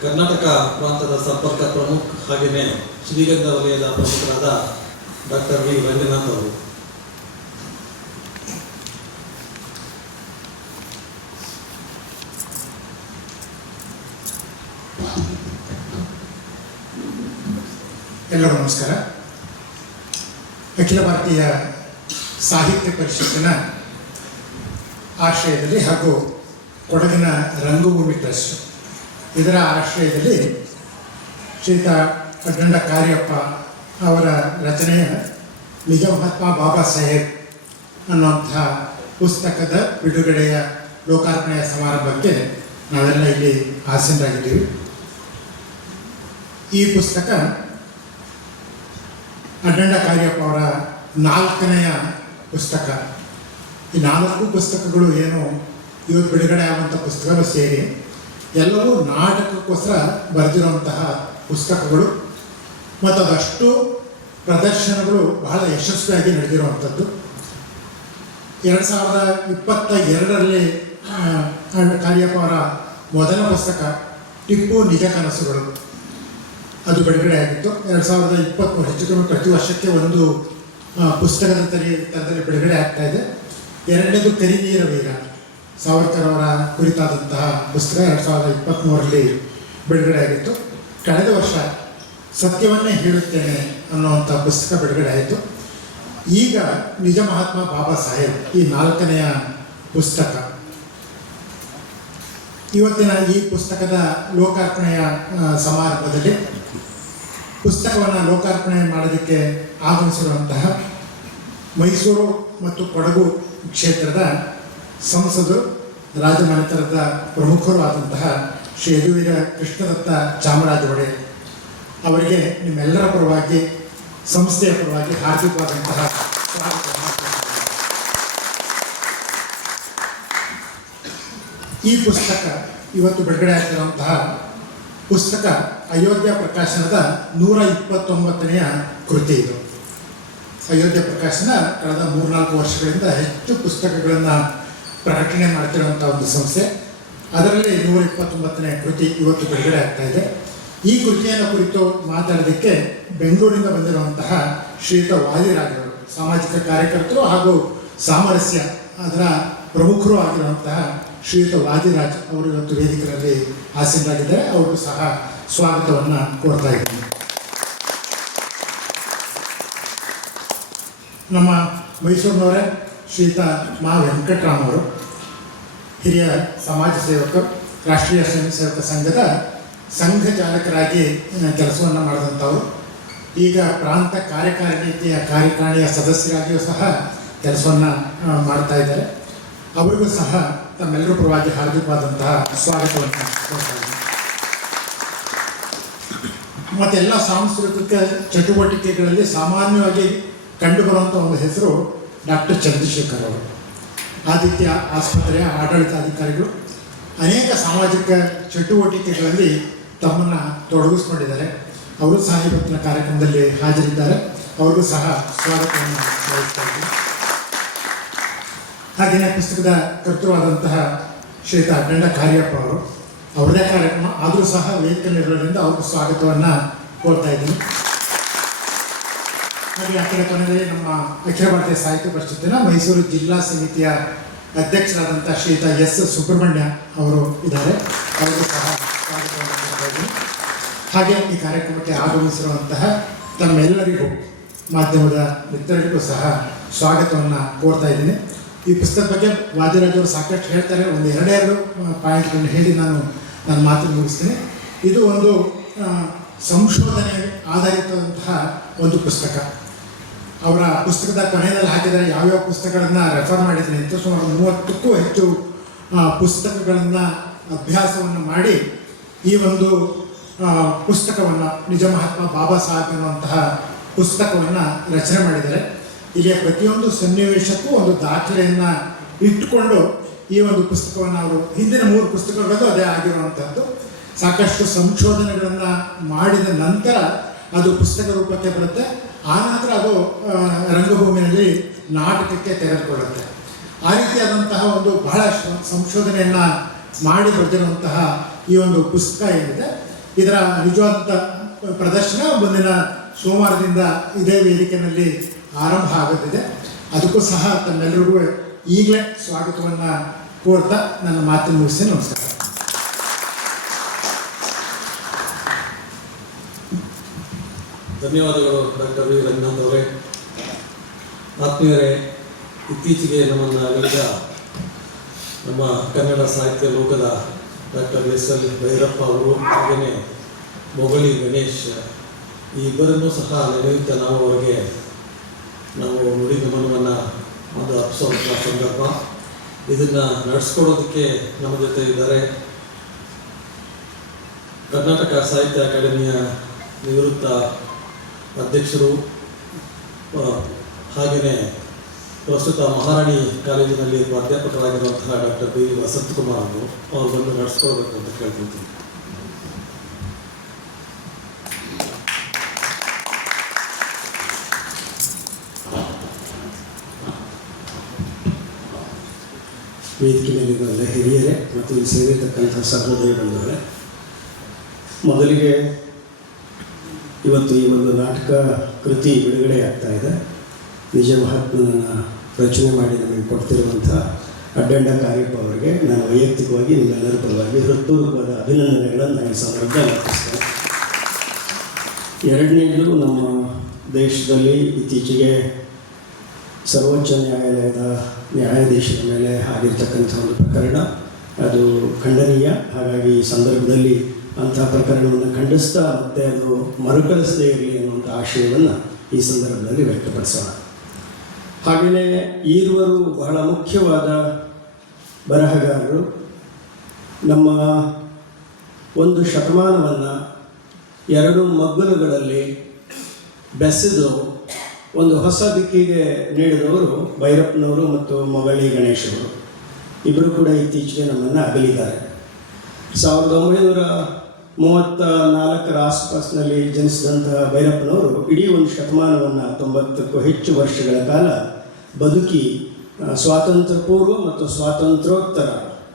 ಕರ್ನಾಟಕ ಪ್ರಾಂತದ ಸಂಪರ್ಕ ಪ್ರಮುಖ ಹಾಗೆಯೇ ಶ್ರೀಗಂಧ ವಲಯದ ಪ್ರಮುಖರಾದ ಡಾಕ್ಟರ್ ವಿ ರಂಗನಾಥ್ ಅವರು. ಎಲ್ಲರೂ ನಮಸ್ಕಾರ. ಅಖಿಲ ಭಾರತೀಯ ಸಾಹಿತ್ಯ ಪರಿಷತ್ತಿನ ಆಶ್ರಯದಲ್ಲಿ ಹಾಗೂ ಕೊಡಗಿನ ರಂಗಭೂಮಿ ಟ್ರಸ್ಟ್ ಇದರ ಆಶ್ರಯದಲ್ಲಿ ಶ್ರೀಯುತ ಅಡ್ಡಂಡ ಕಾರ್ಯಪ್ಪ ಅವರ ರಚನೆಯ ನಿಜ ಮಹಾತ್ಮ ಬಾಬಾ ಸಾಹೇಬ್ ಅನ್ನುವಂಥ ಪುಸ್ತಕದ ಬಿಡುಗಡೆಯ ಲೋಕಾರ್ಪಣೆಯ ಸಮಾರಂಭಕ್ಕೆ ನಾವೆಲ್ಲ ಇಲ್ಲಿ ಆಸೀನರಾಗಿದ್ದೀವಿ. ಈ ಪುಸ್ತಕ ಅಡ್ಡಂಡ ಕಾರ್ಯಪ್ಪ ಅವರ 4ನೆಯ ಪುಸ್ತಕ. ಈ 4 ಪುಸ್ತಕಗಳು ಏನು ಇವತ್ತು ಬಿಡುಗಡೆ ಆಗುವಂಥ ಪುಸ್ತಕಗಳು ಸೇರಿ ಎಲ್ಲವೂ ನಾಟಕಕ್ಕೋಸ್ಕರ ಬರೆದಿರುವಂತಹ ಪುಸ್ತಕಗಳು ಮತ್ತು ಅದಷ್ಟು ಪ್ರದರ್ಶನಗಳು ಬಹಳ ಯಶಸ್ವಿಯಾಗಿ ನಡೆದಿರುವಂಥದ್ದು. 2022ರಲ್ಲಿ ಕಾರ್ಯಪ್ಪ ಅವರ ಮೊದಲ ಪುಸ್ತಕ ಟಿಪ್ಪು ನಿಜ ಕನಸುಗಳು ಅದು ಬಿಡುಗಡೆ ಆಗಿತ್ತು. 2023 ಹೆಚ್ಚು ಕಮ್ಮಿ ಪ್ರತಿ ವರ್ಷಕ್ಕೆ ಒಂದು ಪುಸ್ತಕದ ಥರದಲ್ಲಿ ಬಿಡುಗಡೆ ಆಗ್ತಾ ಇದೆ. 2ನೇದು ಕರಿನೀರ ವೀರ ಸಾವರ್ಕರ್ ಅವರ ಕುರಿತಾದಂತಹ ಪುಸ್ತಕ 2023ರಲ್ಲಿ ಬಿಡುಗಡೆ ಆಗಿತ್ತು. ಕಳೆದ ವರ್ಷ ಸತ್ಯವನ್ನೇ ಹೇಳುತ್ತೇನೆ ಅನ್ನುವಂಥ ಪುಸ್ತಕ ಬಿಡುಗಡೆ ಆಯಿತು. ಈಗ ನಿಜ ಮಹಾತ್ಮ ಬಾಬಾ ಸಾಹೇಬ್ ಈ 4ನೆಯ ಪುಸ್ತಕ. ಇವತ್ತಿನ ಈ ಪುಸ್ತಕದ ಲೋಕಾರ್ಪಣೆಯ ಸಮಾರಂಭದಲ್ಲಿ ಪುಸ್ತಕವನ್ನು ಲೋಕಾರ್ಪಣೆ ಮಾಡೋದಕ್ಕೆ ಆಗಮಿಸಿರುವಂತಹ ಮೈಸೂರು ಮತ್ತು ಕೊಡಗು ಕ್ಷೇತ್ರದ ಸಂಸದರು, ರಾಜಮನೆತನದ ಪ್ರಮುಖರು ಆದಂತಹ ಶ್ರೀ ಯದುವೀರ ಕೃಷ್ಣದತ್ತ ಚಾಮರಾಜ ಒಡೆಯರ್ ಅವರಿಗೆ ನಿಮ್ಮೆಲ್ಲರ ಪರವಾಗಿ, ಸಂಸ್ಥೆಯ ಪರವಾಗಿ ಹಾರ್ದಿಕವಾದಂತಹ ಸ್ವಾಗತವನ್ನು. ಈ ಪುಸ್ತಕ ಇವತ್ತು ಬಿಡುಗಡೆ ಆಗ್ತಿರುವಂತಹ ಪುಸ್ತಕ ಅಯೋಧ್ಯ ಪ್ರಕಾಶನದ 129ನೆಯ ಕೃತಿ. ಇದು ಅಯೋಧ್ಯ ಪ್ರಕಾಶನ ಕಳೆದ 3-4 ವರ್ಷಗಳಿಂದ ಹೆಚ್ಚು ಪುಸ್ತಕಗಳನ್ನು ಪ್ರಕಟಣೆ ಮಾಡ್ತಿರುವಂಥ ಒಂದು ಸಂಸ್ಥೆ. ಅದರಲ್ಲಿ 129ನೇ ಕೃತಿ ಇವತ್ತು ಬಿಡುಗಡೆ ಆಗ್ತಾ ಇದೆ. ಈ ಕೃತಿಯನ್ನು ಕುರಿತು ಮಾತಾಡೋದಕ್ಕೆ ಬೆಂಗಳೂರಿಂದ ಬಂದಿರುವಂತಹ ಶ್ರೀಯುತ ವಾದಿರಾಜರು, ಸಾಮಾಜಿಕ ಕಾರ್ಯಕರ್ತರು ಹಾಗೂ ಸಾಮರಸ್ಯ ಅದರ ಪ್ರಮುಖರು ಆಗಿರುವಂತಹ ಶ್ರೀಯುತ ವಾದಿರಾಜ್ ಅವರು ಇವತ್ತು ವೇದಿಕೆಯಲ್ಲಿ ಆಸೀನರಾಗಿದ್ದಾರೆ. ಅವ್ರಿಗೂ ಸಹ ಸ್ವಾಗತವನ್ನು ಕೋರ್ತಾ ಇದ್ದೀನಿ. ನಮ್ಮ ಮೈಸೂರಿನವರೇ ಶ್ರೀಯುತ ಮಾ ವೆಂಕಟರಾಮ್ ಅವರು ಹಿರಿಯ ಸಮಾಜ ಸೇವಕರು, ರಾಷ್ಟ್ರೀಯ ಸ್ವಯಂ ಸೇವಕ ಸಂಘದ ಸಂಘ ಚಾಲಕರಾಗಿ ಕೆಲಸವನ್ನು ಮಾಡಿದಂಥವರು. ಈಗ ಪ್ರಾಂತ ಕಾರ್ಯಕಾರಿಣಿಯ ಸದಸ್ಯರಾಗಿಯೂ ಸಹ ಕೆಲಸವನ್ನು ಮಾಡ್ತಾ ಇದ್ದಾರೆ. ಅವರಿಗೂ ಸಹ ತಮ್ಮೆಲ್ಲರ ಪರವಾಗಿ ಹಾರ್ದಿಕವಾದಂತಹ ಸ್ವಾಗತವನ್ನು ಕೋರ್ತಾ ಇದ್ದೀನಿ. ಮತ್ತೆಲ್ಲ ಸಾಂಸ್ಕೃತಿಕ ಚಟುವಟಿಕೆಗಳಲ್ಲಿ ಸಾಮಾನ್ಯವಾಗಿ ಕಂಡುಬರುವಂಥ ಒಂದು ಹೆಸರು ಡಾಕ್ಟರ್ ಚಂದ್ರಶೇಖರ್ ಅವರು. ಆದಿತ್ಯ ಆಸ್ಪತ್ರೆಯ ಆಡಳಿತಾಧಿಕಾರಿಗಳು. ಅನೇಕ ಸಾಮಾಜಿಕ ಚಟುವಟಿಕೆಗಳಲ್ಲಿ ತಮ್ಮನ್ನು ತೊಡಗಿಸ್ಕೊಂಡಿದ್ದಾರೆ. ಅವರು ಸಹ ಇವತ್ತಿನ ಕಾರ್ಯಕ್ರಮದಲ್ಲಿ ಹಾಜರಿದ್ದಾರೆ. ಅವ್ರಿಗೂ ಸಹ ಸ್ವಾಗತವನ್ನು ಬಯಸ್ತಾ ಇದ್ದೀನಿ. ಹಾಗೆಯೇ ಪುಸ್ತಕದ ಕರ್ತೃವಾದಂತಹ ಶ್ರೀಯುತ ಅಡ್ಡಂಡ ಕಾರ್ಯಪ್ಪ ಅವರು, ಅವ್ರದೇ ಕಾರ್ಯಕ್ರಮ ಆದರೂ ಸಹ ವೇದಿಕೆಯಲ್ಲಿರೋದ್ರಿಂದ ಅವ್ರಿಗೂ ಸ್ವಾಗತವನ್ನು ಕೋರ್ತಾ ಇದ್ದೀನಿ. ಹಾಗೆ ಆ ಕಡೆ ಕೊನೆಯಲ್ಲಿ ನಮ್ಮ ಅಖಿಲ ಭಾರತೀಯ ಸಾಹಿತ್ಯ ಪರಿಷತ್ತಿನ ಮೈಸೂರು ಜಿಲ್ಲಾ ಸಮಿತಿಯ ಅಧ್ಯಕ್ಷರಾದಂಥ ಶ್ರೀಯುತ ಎಸ್ ಸುಬ್ರಹ್ಮಣ್ಯ ಅವರು ಇದ್ದಾರೆ. ಅವರಿಗೂ ಸಹ ಸ್ವಾಗತವನ್ನು ಕೋರ್ತಾ ಇದ್ದೀನಿ. ಹಾಗೆ ಈ ಕಾರ್ಯಕ್ರಮಕ್ಕೆ ಆಗಮಿಸಿರುವಂತಹ ತಮ್ಮೆಲ್ಲರಿಗೂ, ಮಾಧ್ಯಮದ ಮಿತ್ರರಿಗೂ ಸಹ ಸ್ವಾಗತವನ್ನು ಕೋರ್ತಾ ಇದ್ದೀನಿ. ಈ ಪುಸ್ತಕದ ಬಗ್ಗೆ ವಾದಿರಾಜ್ ಅವರು ಸಾಕಷ್ಟು ಹೇಳ್ತಾರೆ. ಒಂದು 2 ಪಾಯಿಂಟ್ಗಳನ್ನು ಹೇಳಿ ನಾನು ಮಾತನ್ನು ಮುಗಿಸ್ತೀನಿ. ಇದು ಒಂದು ಸಂಶೋಧನೆ ಆಧಾರಿತವಾದಂತಹ ಒಂದು ಪುಸ್ತಕ. ಅವರ ಪುಸ್ತಕದ ಕೊನೆಯಲ್ಲಿ ಹಾಕಿದರೆ ಯಾವ್ಯಾವ ಪುಸ್ತಕಗಳನ್ನು ರೆಫರ್ ಮಾಡಿದ್ದೀನಿ ಅಂತ ಸುಮಾರು 30ಕ್ಕೂ ಹೆಚ್ಚು ಪುಸ್ತಕಗಳನ್ನು ಅಭ್ಯಾಸವನ್ನು ಮಾಡಿ ಈ ಒಂದು ಪುಸ್ತಕವನ್ನು ನಿಜ ಮಹಾತ್ಮ ಬಾಬಾ ಸಾಹೇಬ್ ಅನ್ನುವಂತಹ ಪುಸ್ತಕವನ್ನು ರಚನೆ ಮಾಡಿದ್ದಾರೆ. ಇಲ್ಲಿಯ ಪ್ರತಿಯೊಂದು ಸನ್ನಿವೇಶಕ್ಕೂ ಒಂದು ದಾಖಲೆಯನ್ನು ಇಟ್ಟುಕೊಂಡು ಈ ಒಂದು ಪುಸ್ತಕವನ್ನು ಅವರು, ಹಿಂದಿನ 3 ಪುಸ್ತಕಗಳಲ್ಲೂ ಅದೇ ಆಗಿರುವಂಥದ್ದು, ಸಾಕಷ್ಟು ಸಂಶೋಧನೆಗಳನ್ನು ಮಾಡಿದ ನಂತರ ಅದು ಪುಸ್ತಕ ರೂಪಕ್ಕೆ ಬರುತ್ತೆ. ಆನಂತರ ಅದು ರಂಗಭೂಮಿಯಲ್ಲಿ ನಾಟಕಕ್ಕೆ ತೆರೆದುಕೊಳ್ಳುತ್ತೆ. ಆ ರೀತಿಯಾದಂತಹ ಒಂದು ಬಹಳ ಸಂಶೋಧನೆಯನ್ನು ಮಾಡಿ ಬರೆದಿರುವಂತಹ ಈ ಒಂದು ಪುಸ್ತಕ ಏನಿದೆ ಇದರ ನಿಜವಾದಂಥ ಪ್ರದರ್ಶನ ಮುಂದಿನ ಸೋಮವಾರದಿಂದ ಇದೇ ವೇದಿಕೆಯಲ್ಲಿ ಆರಂಭ ಆಗುತ್ತಿದೆ. ಅದಕ್ಕೂ ಸಹ ತಮ್ಮೆಲ್ಲರಿಗೂ ಈಗಲೇ ಸ್ವಾಗತವನ್ನು ಕೋರ್ತಾ ನನ್ನ ಮಾತನ್ನು ಮುಗಿಸಿ ನಮಸ್ಕಾರ. ಧನ್ಯವಾದಗಳು ಡಾಕ್ಟರ್ ವಿ ರಂಗನಾಥ್ ಅವರೇ. ಆತ್ಮೀಯರೇ, ಇತ್ತೀಚೆಗೆ ನಮ್ಮನ್ನು ಅಗಲಿದ ನಮ್ಮ ಕನ್ನಡ ಸಾಹಿತ್ಯ ಲೋಕದ ಡಾಕ್ಟರ್ ಎಸ್ ಎಲ್ ಭೈರಪ್ಪ ಅವರು, ಹಾಗೆಯೇ ಮೊಗಳಿ ಗಣೇಶ್, ಈ ಇಬ್ಬರನ್ನೂ ಸಹ ನೆನೆಯುತ್ತಾ ನಾವು ಅವರಿಗೆ ನುಡಿ ನಮನವನ್ನು ಒಂದು ಅರ್ಪಿಸುವಂಥ ಸಂದರ್ಭ. ಇದನ್ನು ನಡೆಸ್ಕೊಡೋದಕ್ಕೆ ನಮ್ಮ ಜೊತೆ ಇದ್ದಾರೆ ಕರ್ನಾಟಕ ಸಾಹಿತ್ಯ ಅಕಾಡೆಮಿಯ ನಿವೃತ್ತ ಅಧ್ಯಕ್ಷರು, ಹಾಗೆಯೇ ಪ್ರಸ್ತುತ ಮಹಾರಾಣಿ ಕಾಲೇಜಿನಲ್ಲಿ ಪ್ರಾಧ್ಯಾಪಕರಾಗಿರುವಂತಹ ಡಾಕ್ಟರ್ ಬಿ ವಸಂತಕುಮಾರ್ ಅವರು ಬಂದು ನಡೆಸ್ಕೊಳ್ಬೇಕು ಅಂತ ಕೇಳ್ಕೊಳ್ತೀನಿ. ವೇದಿಕೆ ಮೇಲಿರುವ ಹಿರಿಯರೇ ಮತ್ತು ಇಲ್ಲಿ ಸೇರಿರ್ತಕ್ಕಂಥ ಸಹೋದರಿ ಬಂಧುಗಳೇ, ಮೊದಲಿಗೆ ಇವತ್ತು ಈ ಒಂದು ನಾಟಕ ಕೃತಿ ಬಿಡುಗಡೆ ಆಗ್ತಾ ಇದೆ. ನಿಜ ಮಹಾತ್ಮನನ್ನು ರಚನೆ ಮಾಡಿ ನಮಗೆ ಕೊಡ್ತಿರುವಂಥ ಅಡ್ಡಂಡ ಕಾರ್ಯಪ್ಪ ಅವರಿಗೆ ನಾನು ವೈಯಕ್ತಿಕವಾಗಿ ನಿಮ್ಮೆಲ್ಲರ ಪರವಾಗಿ ಹೃತ್ಪೂರ್ವಕವಾದ ಅಭಿನಂದನೆಗಳನ್ನು ಈ ಸಂದರ್ಭದಲ್ಲಿ ಅರ್ಪಿಸ್ತೇನೆ. ಎರಡನೇದು, ನಮ್ಮ ದೇಶದಲ್ಲಿ ಇತ್ತೀಚೆಗೆ ಸರ್ವೋಚ್ಚ ನ್ಯಾಯಾಲಯದ ನ್ಯಾಯಾಧೀಶರ ಮೇಲೆ ಆಗಿರ್ತಕ್ಕಂಥ ಒಂದು ಪ್ರಕರಣ, ಅದು ಖಂಡನೀಯ. ಹಾಗಾಗಿ ಈ ಸಂದರ್ಭದಲ್ಲಿ ಅಂಥ ಪ್ರಕರಣವನ್ನು ಖಂಡಿಸ್ತಾ ಮತ್ತೆ ಅದು ಮರುಕಳಿಸದೇ ಇರಲಿ ಅನ್ನುವಂಥ ಆಶಯವನ್ನು ಈ ಸಂದರ್ಭದಲ್ಲಿ ವ್ಯಕ್ತಪಡಿಸೋಣ. ಹಾಗೆಯೇ ಈರುವರು ಬಹಳ ಮುಖ್ಯವಾದ ಬರಹಗಾರರು. ನಮ್ಮ ಒಂದು ಶತಮಾನವನ್ನು ಎರಡು ಮಗ್ಗುಲುಗಳಲ್ಲಿ ಬೆಸೆದು ಒಂದು ಹೊಸ ದಿಕ್ಕಿಗೆ ನೀಡಿದವರು ಭೈರಪ್ಪನವರು ಮತ್ತು ಮೊಗಳಿ ಗಣೇಶವರು. ಇಬ್ಬರು ಕೂಡ ಇತ್ತೀಚೆಗೆ ನಮ್ಮನ್ನು ಅಗಲಿದ್ದಾರೆ. 1934 ಆಸುಪಾಸಿನಲ್ಲಿ ಜನಿಸಿದಂತಹ ಭೈರಪ್ಪನವರು ಇಡೀ ಒಂದು ಶತಮಾನವನ್ನು 90ಕ್ಕೂ ಹೆಚ್ಚು ವರ್ಷಗಳ ಕಾಲ ಬದುಕಿ ಸ್ವಾತಂತ್ರ್ಯ ಪೂರ್ವ ಮತ್ತು ಸ್ವಾತಂತ್ರ್ಯೋತ್ತರ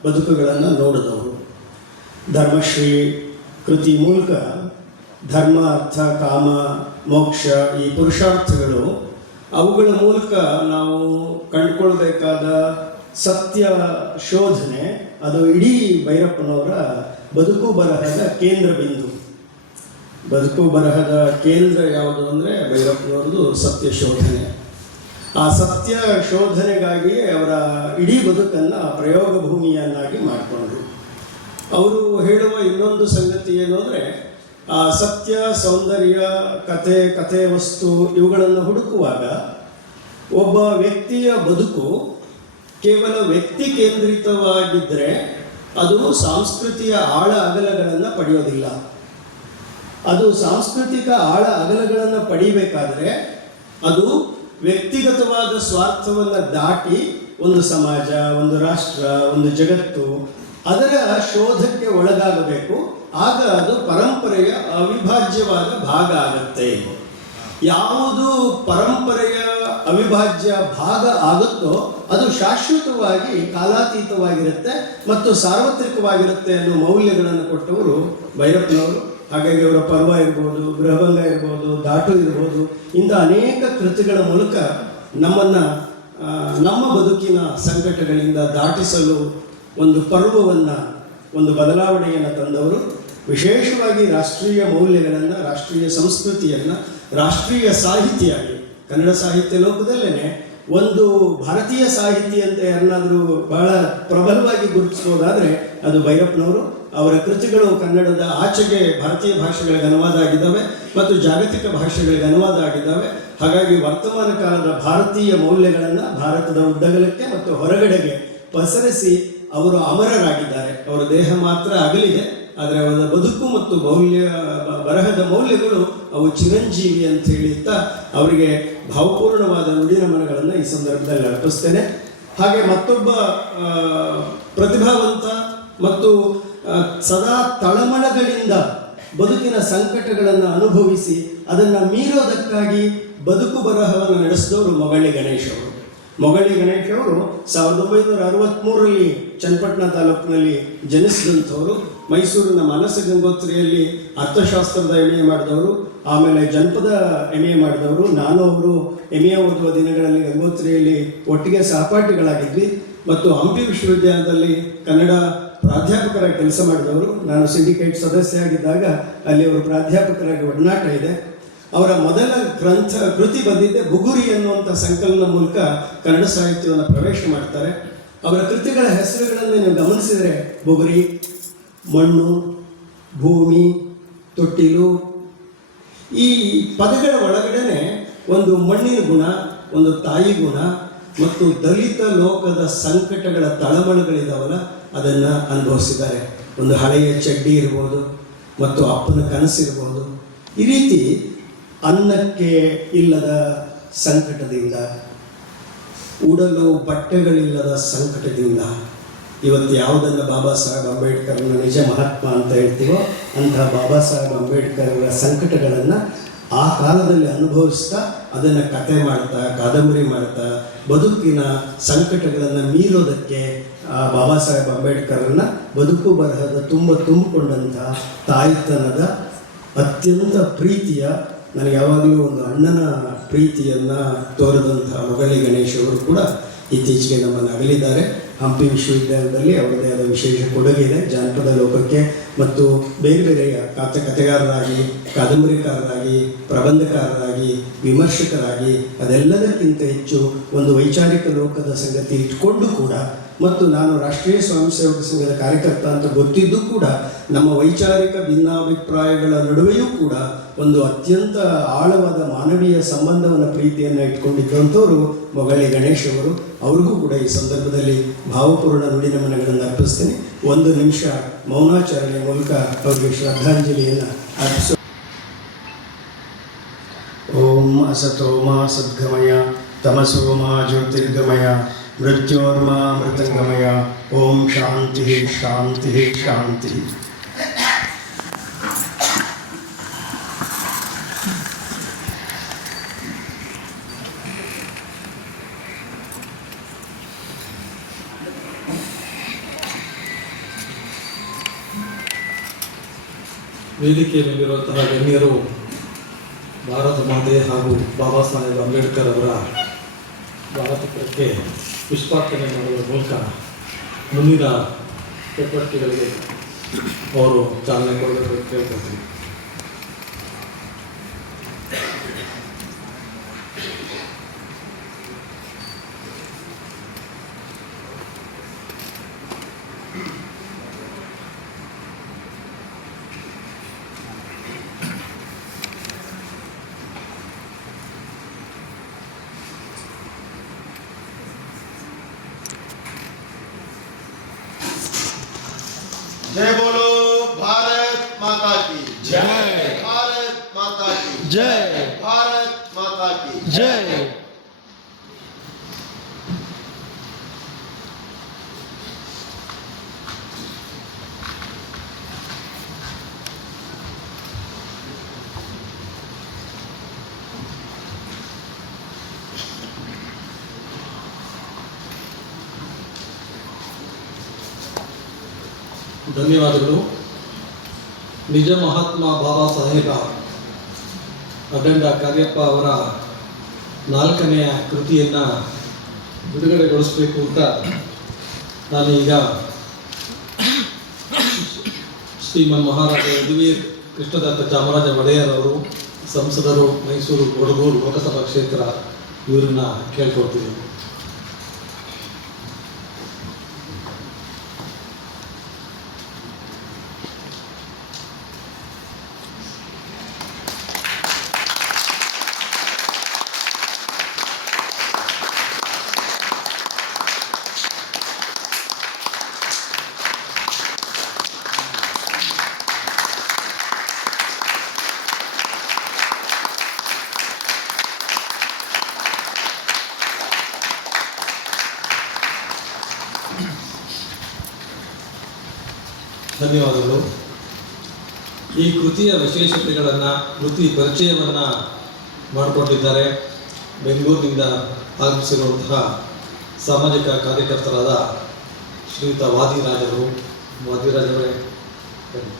ಬದುಕುಗಳನ್ನು ನೋಡಿದವರು. ಧರ್ಮಶ್ರೀ ಕೃತಿ ಮೂಲಕ ಧರ್ಮ, ಅರ್ಥ, ಕಾಮ, ಮೋಕ್ಷ, ಈ ಪುರುಷಾರ್ಥಗಳು, ಅವುಗಳ ಮೂಲಕ ನಾವು ಕಂಡುಕೊಳ್ಬೇಕಾದ ಸತ್ಯ ಶೋಧನೆ, ಅದು ಇಡೀ ಭೈರಪ್ಪನವರ ಬದುಕು ಬರಹದ ಕೇಂದ್ರ ಬಿಂದು. ಬದುಕು ಬರಹದ ಕೇಂದ್ರ ಯಾವುದು ಅಂದರೆ ಭೈರಪ್ಪನವ್ರದ್ದು ಸತ್ಯ ಶೋಧನೆ. ಆ ಸತ್ಯ ಶೋಧನೆಗಾಗಿಯೇ ಅವರ ಇಡೀ ಬದುಕನ್ನು ಪ್ರಯೋಗ ಭೂಮಿಯನ್ನಾಗಿ ಮಾಡಿಕೊಂಡ್ರು. ಅವರು ಹೇಳುವ ಇನ್ನೊಂದು ಸಂಗತಿ ಏನು ಅಂದರೆ, ಆ ಸತ್ಯ, ಸೌಂದರ್ಯ, ಕಥೆ ವಸ್ತು ಇವುಗಳನ್ನು ಹುಡುಕುವಾಗ ಒಬ್ಬ ವ್ಯಕ್ತಿಯ ಬದುಕು ಕೇವಲ ವ್ಯಕ್ತಿ ಕೇಂದ್ರಿತವಾಗಿದ್ದರೆ ಅದು ಸಾಂಸ್ಕೃತಿಕ ಆಳ ಅಗಲಗಳನ್ನು ಪಡೆಯೋದಿಲ್ಲ. ಅದು ಸಾಂಸ್ಕೃತಿಕ ಆಳ ಅಗಲಗಳನ್ನು ಪಡಿಬೇಕಾದರೆ ಅದು ವ್ಯಕ್ತಿಗತವಾದ ಸ್ವಾರ್ಥವನ್ನು ದಾಟಿ ಒಂದು ಸಮಾಜ, ಒಂದು ರಾಷ್ಟ್ರ, ಒಂದು ಜಗತ್ತು ಅದರ ಶೋಧಕ್ಕೆ ಒಳಗಾಗಬೇಕು. ಆಗ ಅದು ಪರಂಪರೆಯ ಅವಿಭಾಜ್ಯವಾದ ಭಾಗ ಆಗುತ್ತೆ. ಯಾವುದು ಪರಂಪರೆಯ ಅವಿಭಾಜ್ಯ ಭಾಗ ಆಗುತ್ತೋ ಅದು ಶಾಶ್ವತವಾಗಿ ಕಾಲಾತೀತವಾಗಿರುತ್ತೆ ಮತ್ತು ಸಾರ್ವತ್ರಿಕವಾಗಿರುತ್ತೆ ಅನ್ನೋ ಮೌಲ್ಯಗಳನ್ನು ಕೊಟ್ಟವರು ಭೈರಪ್ಪನವರು. ಹಾಗಾಗಿ ಅವರ ಪರ್ವ ಇರ್ಬೋದು, ಗೃಹಭಂಗ ಇರ್ಬೋದು, ದಾಟು ಇರ್ಬೋದು, ಇಂಥ ಅನೇಕ ಕೃತಿಗಳ ಮೂಲಕ ನಮ್ಮನ್ನು ನಮ್ಮ ಬದುಕಿನ ಸಂಕಟಗಳಿಂದ ದಾಟಿಸಲು ಒಂದು ಪರ್ವವನ್ನು, ಒಂದು ಬದಲಾವಣೆಯನ್ನು ತಂದವರು. ವಿಶೇಷವಾಗಿ ರಾಷ್ಟ್ರೀಯ ಮೌಲ್ಯಗಳನ್ನು, ರಾಷ್ಟ್ರೀಯ ಸಂಸ್ಕೃತಿಯನ್ನು ರಾಷ್ಟ್ರೀಯ ಸಾಹಿತಿಯಾಗಿ ಕನ್ನಡ ಸಾಹಿತ್ಯ ಲೋಕದಲ್ಲೇ ಒಂದು ಭಾರತೀಯ ಸಾಹಿತಿ ಅಂತ ಯಾರನ್ನಾದರೂ ಬಹಳ ಪ್ರಬಲವಾಗಿ ಗುರುತಿಸೋದಾದರೆ ಅದು ಭೈರಪ್ಪನವರು. ಅವರ ಕೃತಿಗಳು ಕನ್ನಡದ ಆಚೆಗೆ ಭಾರತೀಯ ಭಾಷೆಗಳಿಗೆ ಅನುವಾದ ಆಗಿದ್ದಾವೆ ಮತ್ತು ಜಾಗತಿಕ ಭಾಷೆಗಳಿಗೆ ಅನುವಾದ ಆಗಿದ್ದಾವೆ. ಹಾಗಾಗಿ ವರ್ತಮಾನ ಕಾಲದ ಭಾರತೀಯ ಮೌಲ್ಯಗಳನ್ನು ಭಾರತದ ಉದ್ದಗಲಕ್ಕೆ ಮತ್ತು ಹೊರಗಡೆಗೆ ಪಸರಿಸಿ ಅವರು ಅಮರರಾಗಿದ್ದಾರೆ. ಅವರ ದೇಹ ಮಾತ್ರ ಅಗಲಿದೆ, ಆದರೆ ಅವರ ಬದುಕು ಮತ್ತು ಬರಹದ ಮೌಲ್ಯಗಳು ಅವು ಚಿರಂಜೀವಿ ಅಂತ ಹೇಳುತ್ತಾ ಅವರಿಗೆ ಭಾವಪೂರ್ಣವಾದ ನುಡಿ ನಮನಗಳನ್ನು ಈ ಸಂದರ್ಭದಲ್ಲಿ ಅರ್ಪಿಸ್ತೇನೆ. ಹಾಗೆ ಮತ್ತೊಬ್ಬ ಪ್ರತಿಭಾವಂತ ಮತ್ತು ಸದಾ ತಳಮಳಗಳಿಂದ ಬದುಕಿನ ಸಂಕಟಗಳನ್ನು ಅನುಭವಿಸಿ ಅದನ್ನು ಮೀರೋದಕ್ಕಾಗಿ ಬದುಕು ಬರಹವನ್ನು ನಡೆಸಿದವರು ಮೊಗಳಿ ಗಣೇಶ್ ಅವರು. ಮೊಗಳಿ ಗಣೇಶ್ ಅವರು 1963ರಲ್ಲಿ ಚನ್ನಪಟ್ಟಣ ತಾಲೂಕಿನಲ್ಲಿ ಜನಿಸಿದಂಥವರು. ಮೈಸೂರಿನ ಮಾನಸ ಗಂಗೋತ್ರಿಯಲ್ಲಿ ಅರ್ಥಶಾಸ್ತ್ರದ MA ಮಾಡಿದವರು, ಆಮೇಲೆ ಜನಪದ MA ಮಾಡಿದವರು. ನಾನು ಅವರು MA ಓದುವ ದಿನಗಳಲ್ಲಿ ಗಂಗೋತ್ರಿಯಲ್ಲಿ ಒಟ್ಟಿಗೆ ಸಹಪಾಠಿಗಳಾಗಿದ್ವಿ ಮತ್ತು ಹಂಪಿ ವಿಶ್ವವಿದ್ಯಾಲಯದಲ್ಲಿ ಕನ್ನಡ ಪ್ರಾಧ್ಯಾಪಕರಾಗಿ ಕೆಲಸ ಮಾಡಿದವರು. ನಾನು ಸಿಂಡಿಕೇಟ್ ಸದಸ್ಯ ಆಗಿದ್ದಾಗ ಅಲ್ಲಿ ಅವರು ಪ್ರಾಧ್ಯಾಪಕರಾಗಿ ಒಡನಾಟ ಇದೆ. ಅವರ ಮೊದಲ ಕೃತಿ ಬಂದಿದ್ದೆ ಬುಗುರಿ ಅನ್ನುವಂಥ ಸಂಕಲನ ಮೂಲಕ ಕನ್ನಡ ಸಾಹಿತ್ಯವನ್ನು ಪ್ರವೇಶ ಮಾಡ್ತಾರೆ. ಅವರ ಕೃತಿಗಳ ಹೆಸರುಗಳನ್ನು ನೀವು ಗಮನಿಸಿದರೆ ಬುಗುರಿ, ಮಣ್ಣು, ಭೂಮಿ, ತೊಟ್ಟಿಲು, ಈ ಪದಗಳ ಒಳಗಡೆ ಒಂದು ಮಣ್ಣಿನ ಗುಣ, ಒಂದು ತಾಯಿ ಗುಣ ಮತ್ತು ದಲಿತ ಲೋಕದ ಸಂಕಟಗಳ ತಳಮಳಗಳಿದಾವಲ್ಲ ಅದನ್ನು ಅನುಭವಿಸಿದ್ದಾರೆ. ಒಂದು ಹಳೆಯ ಚಡ್ಡಿ ಇರ್ಬೋದು ಮತ್ತು ಅಪ್ಪನ ಕನಸಿರ್ಬೋದು. ಈ ರೀತಿ ಅನ್ನಕ್ಕೆ ಇಲ್ಲದ ಸಂಕಟದಿಂದ, ಉಡಲು ಬಟ್ಟೆಗಳಿಲ್ಲದ ಸಂಕಟದಿಂದ ಇವತ್ತು ಯಾವುದನ್ನು ಬಾಬಾ ಸಾಹೇಬ್ ಅಂಬೇಡ್ಕರ್ನ ನಿಜ ಮಹಾತ್ಮ ಅಂತ ಹೇಳ್ತೀವೋ ಅಂತಹ ಬಾಬಾ ಸಾಹೇಬ್ ಅಂಬೇಡ್ಕರ್ರ ಸಂಕಟಗಳನ್ನು ಆ ಕಾಲದಲ್ಲಿ ಅನುಭವಿಸ್ತಾ ಅದನ್ನು ಕತೆ ಮಾಡ್ತಾ, ಕಾದಂಬರಿ ಮಾಡ್ತಾ, ಬದುಕಿನ ಸಂಕಟಗಳನ್ನು ಮೀರೋದಕ್ಕೆ ಬಾಬಾ ಸಾಹೇಬ್ ಅಂಬೇಡ್ಕರ್ನ ಬದುಕು ಬರಹದ ತುಂಬಿಕೊಂಡಂತಹ ತಾಯ್ತನದ ಅತ್ಯಂತ ಪ್ರೀತಿಯ, ನನಗೆ ಯಾವಾಗಲೂ ಒಂದು ಅಣ್ಣನ ಪ್ರೀತಿಯನ್ನು ತೋರಿದಂಥ ಮೊಗಳಿ ಗಣೇಶ್ ಅವರು ಕೂಡ ಇತ್ತೀಚೆಗೆ ನಮ್ಮನ್ನು ಅಗಲಿದ್ದಾರೆ. ಹಂಪಿ ವಿಶ್ವವಿದ್ಯಾಲಯದಲ್ಲಿ ಅವರದೇ ಆದ ವಿಶೇಷ ಕೊಡುಗೆ ಇದೆ ಜಾನಪದ ಲೋಕಕ್ಕೆ ಮತ್ತು ಬೇರೆ ಬೇರೆ ಕಥೆಗಾರರಾಗಿ, ಕಾದಂಬರಿಕಾರರಾಗಿ, ಪ್ರಬಂಧಕಾರರಾಗಿ, ವಿಮರ್ಶಕರಾಗಿ, ಅದೆಲ್ಲದಕ್ಕಿಂತ ಹೆಚ್ಚು ಒಂದು ವೈಚಾರಿಕ ಲೋಕದ ಸಂಗತಿ ಇಟ್ಕೊಂಡು ಕೂಡ ಮತ್ತು ನಾನು ರಾಷ್ಟ್ರೀಯ ಸ್ವಯಂ ಸೇವಕ ಸಂಘದ ಕಾರ್ಯಕರ್ತ ಅಂತ ಗೊತ್ತಿದ್ದು ಕೂಡ ನಮ್ಮ ವೈಚಾರಿಕ ಭಿನ್ನಾಭಿಪ್ರಾಯಗಳ ನಡುವೆಯೂ ಕೂಡ ಒಂದು ಅತ್ಯಂತ ಆಳವಾದ ಮಾನವೀಯ ಸಂಬಂಧವನ್ನು, ಪ್ರೀತಿಯನ್ನು ಇಟ್ಕೊಂಡಿದ್ದಂಥವರು ಮೊಗಳಿ ಗಣೇಶ್ ಅವರು. ಅವ್ರಿಗೂ ಕೂಡ ಈ ಸಂದರ್ಭದಲ್ಲಿ ಭಾವಪೂರ್ಣ ನುಡಿನಮನಗಳನ್ನು ಅರ್ಪಿಸ್ತೇನೆ. 1 ನಿಮಿಷ ಮೌನಾಚರಣೆ ಮೂಲಕ ಅವರಿಗೆ ಶ್ರದ್ಧಾಂಜಲಿಯನ್ನು ಅರ್ಪಿಸೋ. ಓಂ ಅಸತೋ ಮಾ ಸದ್ಗಮಯ ತಮಸೋ ಮಾ ಜ್ಯೋತಿರ್ಗಮಯ ಮೃತ್ಯೋರ್ಮಾ ಮೃತಂಗಮಯ. ಓಂ ಶಾಂತಿ ಶಾಂತಿ ಶಾಂತಿ. ವೇದಿಕೆ ಮೇಲಿರುವಂತಹ ಗಣ್ಯರು ಭಾರತ ಮಾತೆ ಹಾಗೂ ಬಾಬಾ ಸಾಹೇಬ್ ಅಂಬೇಡ್ಕರ್ ಅವರ ಭಾವಚಿತ್ರಕ್ಕೆ ಪುಷ್ಪಾರ್ಪಣೆ ಮಾಡುವ ಮೂಲಕ ಮುಂದಿನ ಚಟುವಟಿಕೆಗಳಿಗೆ ಅವರು ಚಾಲನೆ ಕೊಡಬೇಕು ಕೇಳ್ಕೊಳ್ತೀನಿ. जय बोलो भारत माता की जय, भारत माता की जय, भारत माता की जय. ಧನ್ಯವಾದಗಳು. ನಿಜ ಮಹಾತ್ಮ ಬಾಬಾ ಸಾಹೇಬ ಅಖಂಡ ಕಾರ್ಯಪ್ಪ ಅವರ 4ನೆಯ ಕೃತಿಯನ್ನು ಬಿಡುಗಡೆಗೊಳಿಸಬೇಕು ಅಂತ ನಾನೀಗ ಶ್ರೀಮನ್ ಮಹಾರಾಜ ಯದುವೀರ್ ಕೃಷ್ಣದತ್ತ ಚಾಮರಾಜ ಒಡೆಯರ್ ಅವರು, ಸಂಸದರು, ಮೈಸೂರು ಕೊಡಗೂರು ಲೋಕಸಭಾ ಕ್ಷೇತ್ರ, ಇವರನ್ನ ಕೇಳ್ಕೊಳ್ತೀವಿ. ಧನ್ಯವಾದಗಳು. ಈ ಕೃತಿಯ ವಿಶೇಷತೆಗಳನ್ನು, ಕೃತಿ ಪರಿಚಯವನ್ನು ಮಾಡಿಕೊಂಡಿದ್ದಾರೆ ಬೆಂಗಳೂರಿನಿಂದ ಆಗಮಿಸಿರುವಂತಹ ಸಾಮಾಜಿಕ ಕಾರ್ಯಕರ್ತರಾದ ಶ್ರೀಯುತ ವಾದಿರಾಜರು. ವಾದಿರಾಜರೇ ಬನ್ನಿ.